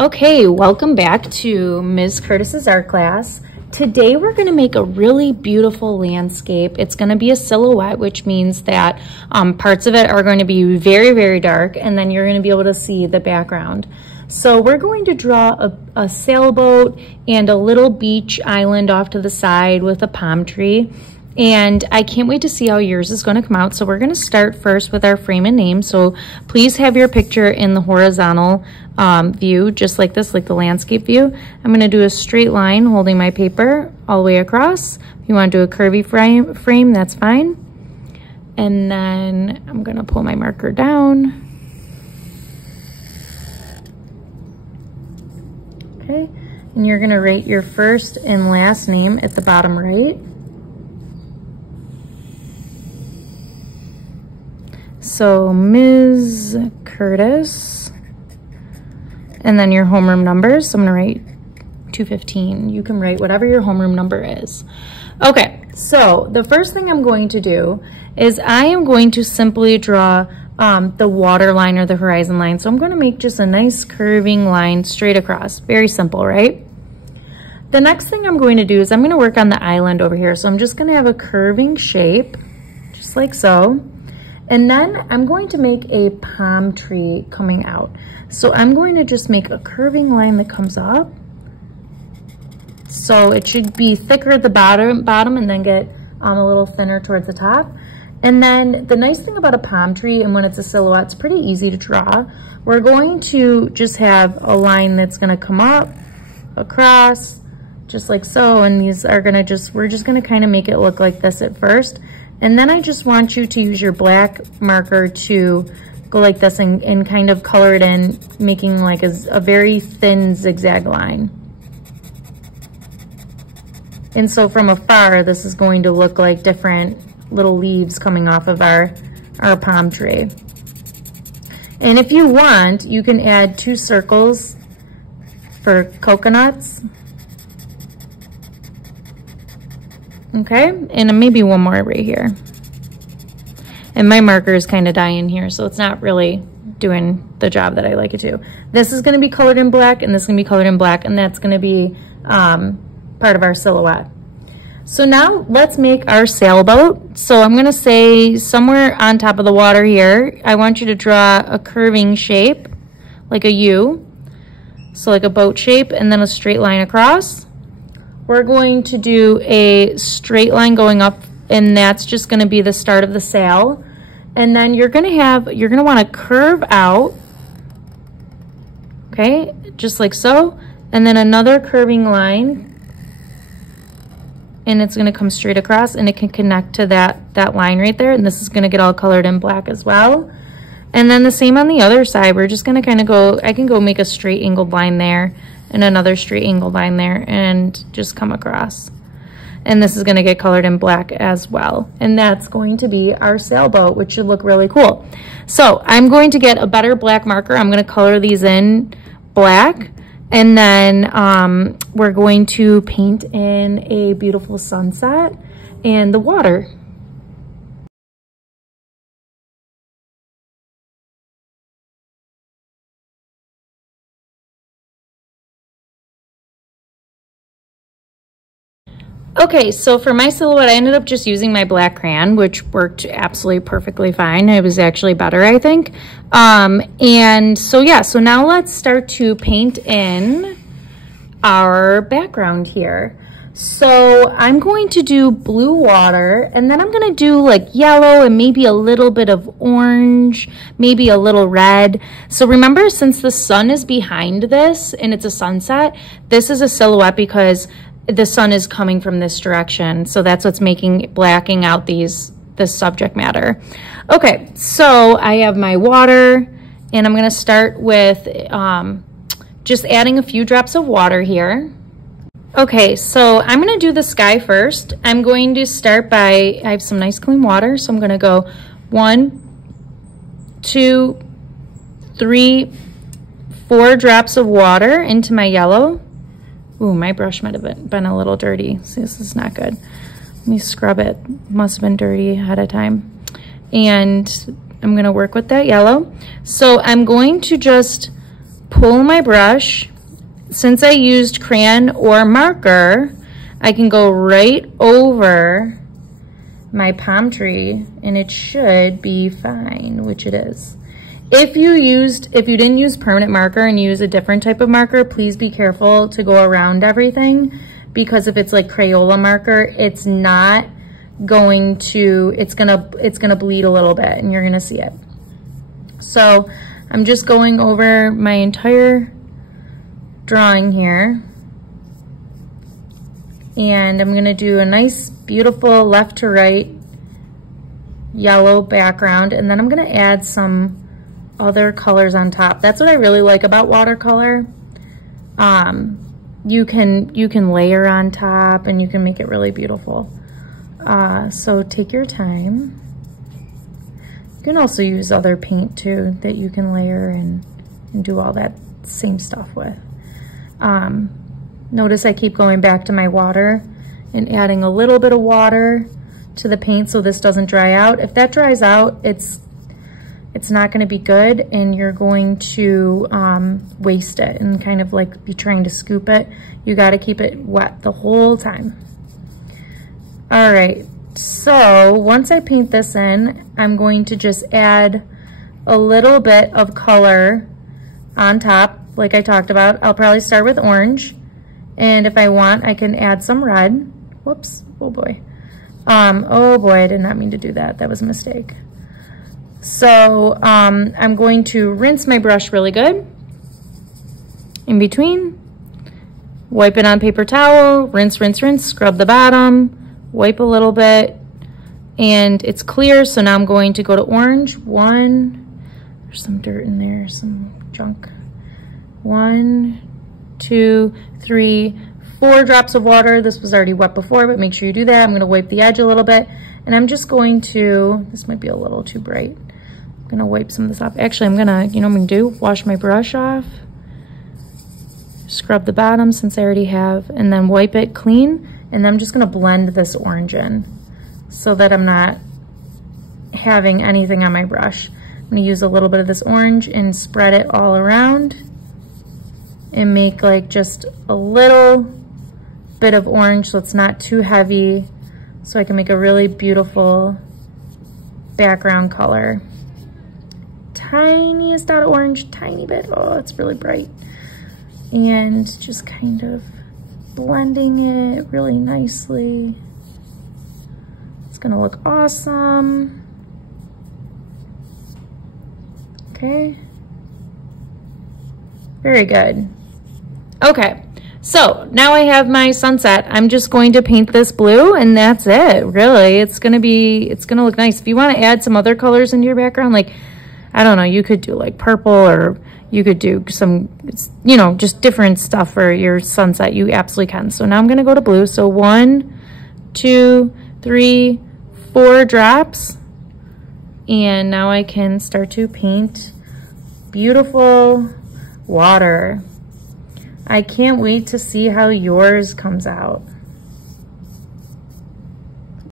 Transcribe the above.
Okay, welcome back to Ms. Curtis's art class. Today we're going to make a really beautiful landscape. It's going to be a silhouette, which means that parts of it are going to be very, very dark, and then you're going to be able to see the background. So we're going to draw a sailboat and a little beach island off to the side with a palm tree. And I can't wait to see how yours is going to come out. So we're going to start first with our frame and name. So please have your picture in the horizontal view, just like this, like the landscape view. I'm going to do a straight line holding my paper all the way across. If you want to do a curvy frame, that's fine. And then I'm going to pull my marker down. Okay, and you're going to write your first and last name at the bottom right. So Ms. Curtis, and then your homeroom numbers. So I'm gonna write 215. You can write whatever your homeroom number is. Okay, so the first thing I'm going to do is I am going to simply draw the water line or the horizon line. So I'm gonna make just a nice curving line straight across. Very simple, right? The next thing I'm going to do is I'm gonna work on the island over here. So I'm just gonna have a curving shape, just like so. And then I'm going to make a palm tree coming out. So I'm going to just make a curving line that comes up. So it should be thicker at the bottom and then get a little thinner towards the top. And then the nice thing about a palm tree, and when it's a silhouette, it's pretty easy to draw. We're going to just have a line that's gonna come up, across, just like so. And these are gonna we're just gonna kind of make it look like this at first. And then I just want you to use your black marker to go like this and kind of color it in, making like a very thin zigzag line. And so from afar, this is going to look like different little leaves coming off of our palm tree. And if you want, you can add 2 circles for coconuts. Okay, and maybe one more right here. And my marker is kind of dying here, so it's not really doing the job that I like it to. This is going to be colored in black, and this is going to be colored in black, and that's going to be part of our silhouette. So now let's make our sailboat. So I'm going to say somewhere on top of the water here, I want you to draw a curving shape, like a U. So like a boat shape, and then a straight line across. We're going to do a straight line going up, and that's just going to be the start of the sail. And then you're going to want to curve out, okay, just like so, and then another curving line, and it's going to come straight across, and it can connect to that line right there. And this is going to get all colored in black as well. And then the same on the other side. We're just going to kind of go, I can go make a straight angled line there, and another straight angled line there, and just come across. And this is gonna get colored in black as well. And that's going to be our sailboat, which should look really cool. So I'm going to get a better black marker. I'm gonna color these in black, and then we're going to paint in a beautiful sunset and the water. Okay, so for my silhouette, I ended up just using my black crayon, which worked absolutely perfectly fine. It was actually better, I think. And so yeah, so now let's start to paint in our background here. So I'm going to do blue water, and then I'm gonna do like yellow and maybe a little bit of orange, maybe a little red. So remember, since the sun is behind this and it's a sunset, this is a silhouette because the sun is coming from this direction. So that's what's blacking out this subject matter. Okay, so I have my water, and I'm gonna start with just adding a few drops of water here. Okay, so I'm gonna do the sky first. I'm going to start by, I have some nice clean water, so I'm gonna go 1, 2, 3, 4 drops of water into my yellow. Ooh, my brush might have been a little dirty. See, this is not good. Let me scrub it. Must have been dirty ahead of time. And I'm gonna work with that yellow. So I'm going to just pull my brush. Since I used crayon or marker, I can go right over my palm tree and it should be fine, which it is. If you didn't use permanent marker and use a different type of marker, please be careful to go around everything, because if it's like Crayola marker, it's not going to, it's gonna bleed a little bit and you're gonna see it. So I'm just going over my entire drawing here. And I'm gonna do a nice, beautiful left to right yellow background, and then I'm gonna add some other colors on top. That's what I really like about watercolor. You can layer on top and you can make it really beautiful. So take your time. You can also use other paint too that you can layer and do all that same stuff with. Notice I keep going back to my water and adding a little bit of water to the paint so this doesn't dry out. If that dries out, it's not going to be good and you're going to waste it and kind of like be trying to scoop it. You got to keep it wet the whole time. All right, so once I paint this in, I'm going to just add a little bit of color on top like I talked about. I'll probably start with orange, and if I want I can add some red. Whoops, oh boy, I did not mean to do that. That was a mistake. So I'm going to rinse my brush really good in between, wipe it on paper towel, rinse, rinse, rinse, scrub the bottom, wipe a little bit, and it's clear. So now I'm going to go to orange. There's some dirt in there, some junk. 1, 2, 3, 4 drops of water. This was already wet before, but make sure you do that. I'm gonna wipe the edge a little bit, and I'm just going to, this might be a little too bright. I'm gonna wipe some of this off. Actually, I'm gonna, you know what I'm gonna do? Wash my brush off, scrub the bottom since I already have, and then wipe it clean, and then I'm just gonna blend this orange in so that I'm not having anything on my brush. I'm gonna use a little bit of this orange and spread it all around and make like just a little bit of orange so it's not too heavy, so I can make a really beautiful background color. Tiniest dot of orange, tiny bit. Oh, it's really bright. And just kind of blending it really nicely. It's gonna look awesome. Okay. Very good. Okay, so now I have my sunset. I'm just going to paint this blue and that's it, really. It's gonna look nice. If you wanna add some other colors into your background, like, I don't know, you could do like purple, or you could do some, you know, just different stuff for your sunset. You absolutely can. So now I'm gonna go to blue. So 1, 2, 3, 4 drops. And now I can start to paint beautiful water. I can't wait to see how yours comes out.